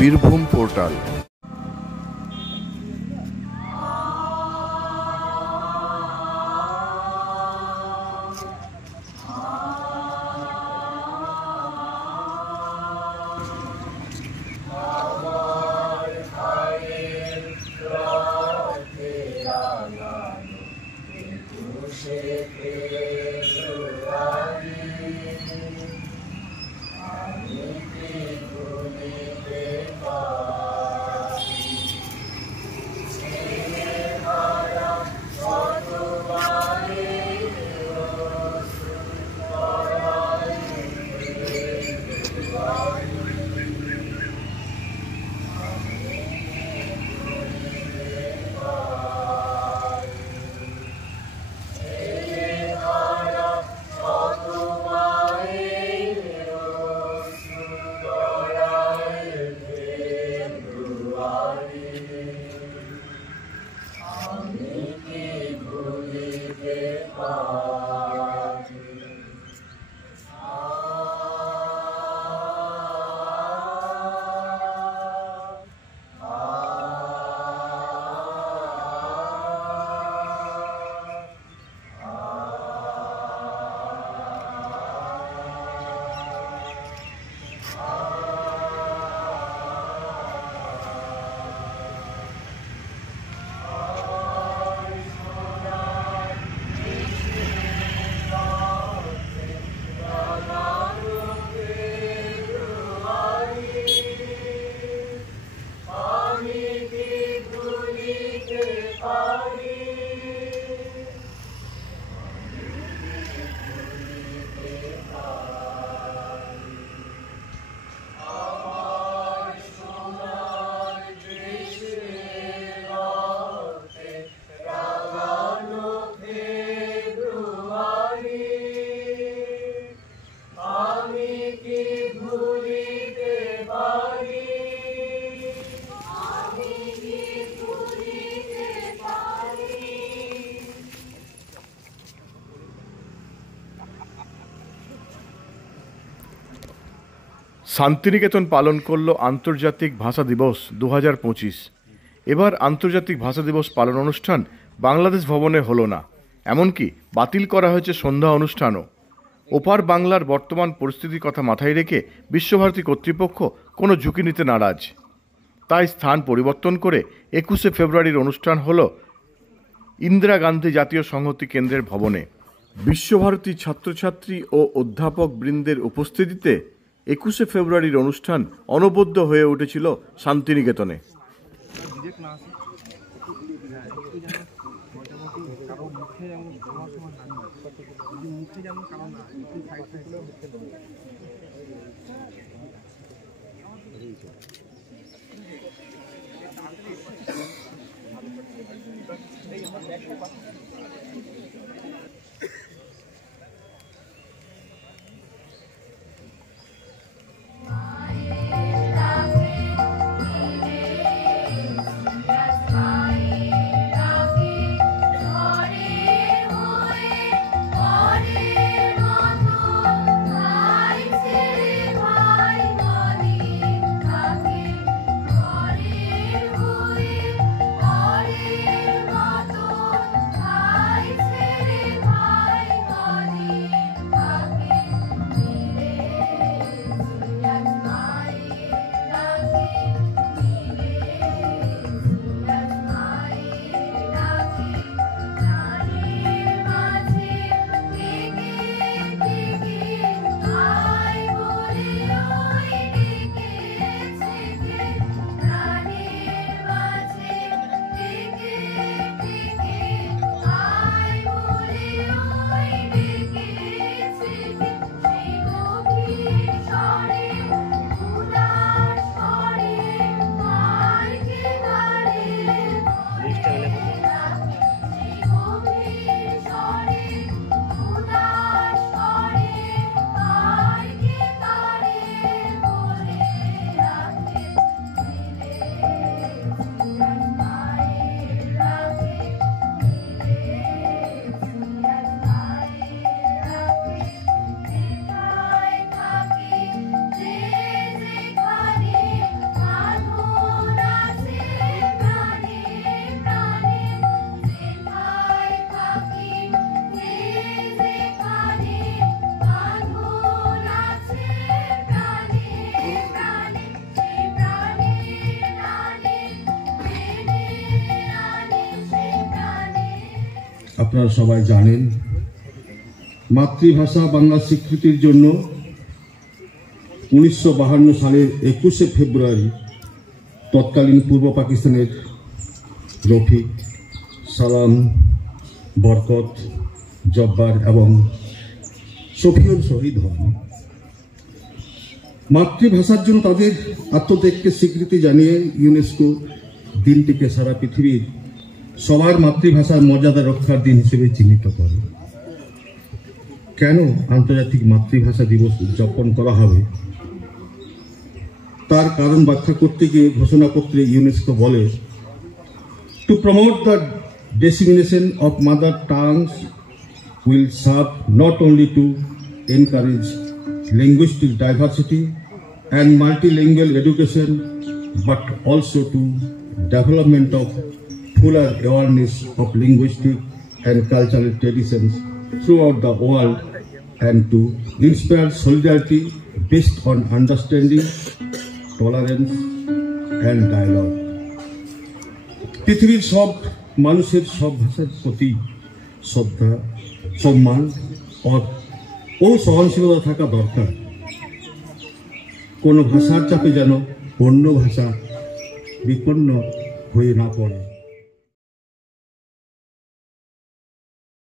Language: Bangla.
বীরভূম পোর্টাল। শান্তিনিকেতন পালন করল আন্তর্জাতিক ভাষা দিবস 2025। এবার আন্তর্জাতিক ভাষা দিবস পালন অনুষ্ঠান বাংলাদেশ ভবনে হলো না, এমনকি বাতিল করা হয়েছে সন্ধ্যা অনুষ্ঠানও। ওপার বাংলার বর্তমান পরিস্থিতির কথা মাথায় রেখে বিশ্বভারতী কর্তৃপক্ষ কোনো ঝুঁকি নিতে নারাজ। তাই স্থান পরিবর্তন করে 21শে ফেব্রুয়ারির অনুষ্ঠান হলো ইন্দিরা গান্ধী জাতীয় সংহতি কেন্দ্রের ভবনে। বিশ্বভারতী ছাত্রছাত্রী ও অধ্যাপক বৃন্দের উপস্থিতিতে 21শে ফেব্রুয়ারির অনুষ্ঠান অনবদ্য হয়ে উঠেছিল শান্তিনিকেতনে। আপনারা সবাই জানেন, মাতৃভাষা বাংলা স্বীকৃতির জন্য 1952 সালের 21শে ফেব্রুয়ারি তৎকালীন পূর্ব পাকিস্তানের রফিক, সালাম, বরকত, জব্বার এবং শফিউল শহীদ হন। মাতৃভাষার জন্য তাদের আত্মত্যাগকে স্বীকৃতি জানিয়ে ইউনেস্কো দিনটিকে সারা পৃথিবীর সবার মাতৃভাষার মর্যাদা রক্ষার দিন হিসেবে চিহ্নিত করে। কেন আন্তর্জাতিক মাতৃভাষা দিবস উদযাপন করা হবে তার কারণ ব্যাখ্যা করতে গিয়ে ঘোষণাপত্রে ইউনেস্কো বলে, to promote the dissemination of mother tongues will serve not only to encourage linguistic diversity and multilingual education, but also to development of fuller awareness of linguistic and cultural traditions throughout the world, and to inspire solidarity based on understanding, tolerance and dialogue. পৃথিবীর সব মানুষের সব ভাষার প্রতি শ্রদ্ধা, সম্মান ও সহনশীলতা থাকা দরকার। কোনো ভাষার চাপে যেন অন্য ভাষা বিপন্ন হয়ে না পড়ে।